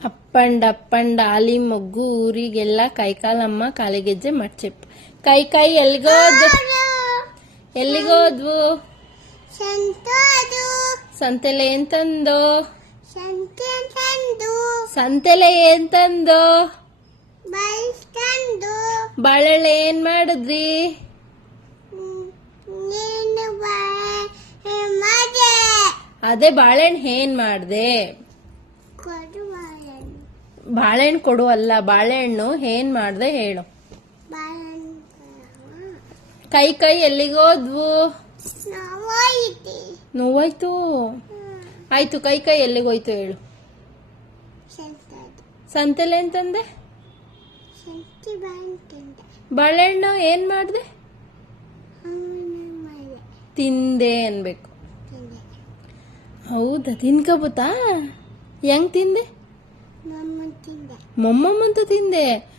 ಅಪ್ಪಂಡ ಆಲಿ ಮೊಗ್ಗು ಊರಿಗೆಲ್ಲ ಕೈಕಾಲಮ್ಮ ಕಾಲಿಗೆಜ್ಜೆ ಮಡ್ಚೆಪ್ ಕೈ ಎಲ್ಲಿಗೋದ್ವು ಸಂತೆಲೆ ಏನ್ ತಂದೋ ಬಾಳೆಹಣ್ಣು ಏನ್ ಮಾಡಿದ್ರಿ ಅದೇ ಬಾಳೆಹಣ್ಣು ಏನ್ ಮಾಡ್ದೆ ಬಾಳೆಹಣ್ಣು ಕೊಡು ಅಲ್ಲ ಬಾಳೆಹಣ್ಣು ಏನ್ ಮಾಡ್ದೆ ಹೇಳು ಕೈ ಎಲ್ಲಿಗೋದ್ವು ನೋವಾಯ್ತು ಆಯ್ತು ಕೈ ಎಲ್ಲಿಗೋಯ್ತು ಹೇಳು ಸಂತೆಲೆ ಅಂತಂದೆ ಬಾಳೆಹಣ್ಣು ಏನ್ ಮಾಡ್ದೆ ತಿಂದೆ ಅನ್ಬೇಕು ಹೌದಾ ತಿನ್ಕಬತ್ತಾ ಹೆಂಗ್ ತಿಂದೆ ಮೊಮ್ಮಮ್ಮಂತ ತಿಂದೆ